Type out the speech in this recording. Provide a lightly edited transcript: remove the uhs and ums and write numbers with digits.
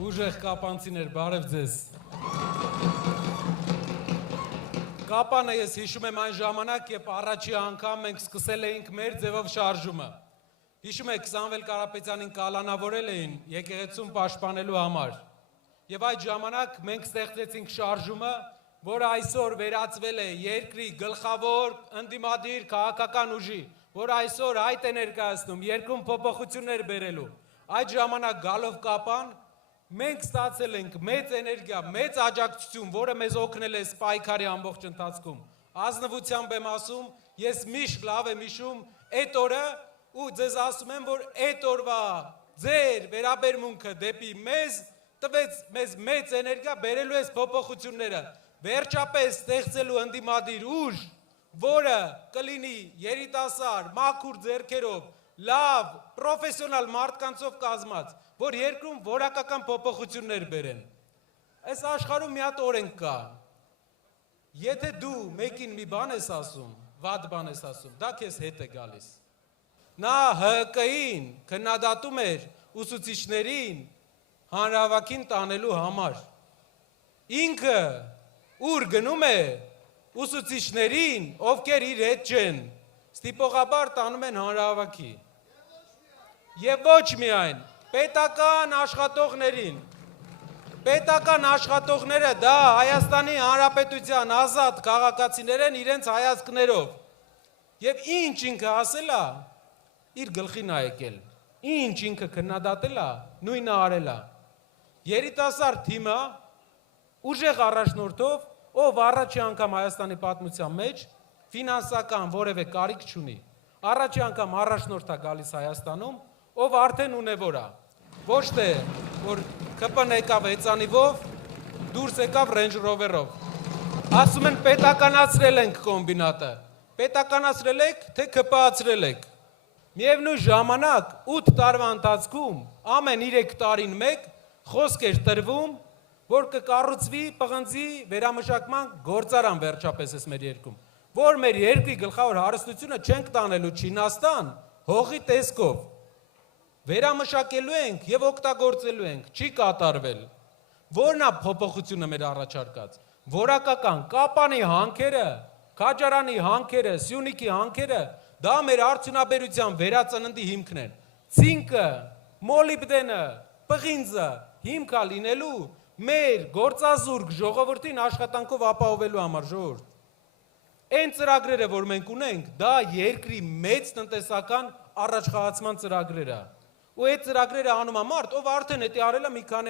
Ուժեղ կապանցիներ, բարև ձեզ։ Կապանը ես հիշում եմ այն ժամանակ, երբ առաջի անգամ մենք սկսել էինք մեր ձևով շարժումը։ Հիշում եք, Սամվել Կարապետյանին կալանավորել էին եկեղեցուն պաշտպանելու համար։ Եվ այդ ժամանակ մենք ստեղծեցինք շարժումը, որը այսօր վերածվել է երկրի գլխավոր ընդդիմադիր քաղաքական ուժի, որ այսօր այդ է ներկայացնում երկրում փոփոխություններ բերելու։ Այդ ժամանակ գալով Կապան մենք ստացել ենք մեծ էներգիա, մեծ աջակցություն, որը մեզ օգնել է պայքարի ամբողջ ընթացքում։ Ազնվությամբ եմ ասում, ես միշտ լավ եմ հիշում այդ օրը ու ձեզ ասում եմ, որ այդ օրվա ձեր վերաբերմունքը դեպի մեզ տվեց մեզ մեծ էներգիա բերելու այս փոփոխությունները, վերջապես ստեղծելու ընդդիմադիր ուժ, որը կլինի երիտասարդ, մաքուր ձեռքերով, լավ, պրոֆեսիոնալ մարդկանցով կազմած, որ երկրում որակական փոփոխություններ բերեն։ Այս աշխարհում մի հատ օրենք կա։ Եթե դու մեկին մի բան ես ասում, վատ բան ես ասում, դա քեզ հետ է գալիս։ Նա ՀԿ-ին քննադատում էր ուսուցիչներին հանրահավաքին տանելու համար։ Ինքը ուր գնում է ուսուցիչներին, ովքեր իր հետ չեն, ստիպողաբար տանում են հանրահավաքի։ Եվ ոչ միայն պետական աշխատողներին, պետական աշխատողները դա Հայաստանի Հանրապետության ազատ քաղաքացիներ են իրենց հայացքներով։ Եվ ինչ ինքը ասել է, իր գլխին է եկել, ինչ ինքը քննադատել է, նույնը արել է։ Երիտասարդ թիմը ուժեղ առաջնորդով, ով առաջի անգամ Հայաստանի պատմության մեջ ֆինանսական որևէ կարիք չունի, առաջի անգամ առաջնորդ է գալիս Հայաստանում, ով արդեն ունևոր է, ոչ թե, որ ԿՊ-ն եկավ հեծանիվով, դուրս եկավ Range Rover-ով, ասում են պետականացրել ենք կոմբինատը, պետականացրել եք, թե ԿՊ-ացրել եք, միևնույն ժամանակ 8 տարվա ընթացքում, ամեն 3 տարին մեկ խոսք էր տրվում, որ կկառուցվի պղնձի վերամշակման գործարան վերջապես ես մեր երկրում, որ մեր երկրի գլխավոր հարստությունը չենք տանելու Չինաստան, հողի տեսքով, վերամշակելու ենք և օգտագործելու ենք, չի կատարվել, որն է փոփոխությունը մեր առաջարկած, որակական Կապանի հանքերը, Քաջարանի հանքերը, Սյունիքի հանքերը, դա մեր արդյունաբերության վերածննդի հիմքն են, ցինկը, մոլիբդենը, պղինձը հիմք է լինելու մեր գործազուրկ ժողովրդին աշխատանքով ապահովելու համար ժողովուրդ։ Այն ծրագրերը, որ մենք ունենք, դա երկրի մեծ տնտեսական առաջխաղացման ծրագրեր է։ Ու այդ ծրագրերը անում է մարդ, ով արդեն էդի արել է մի քանի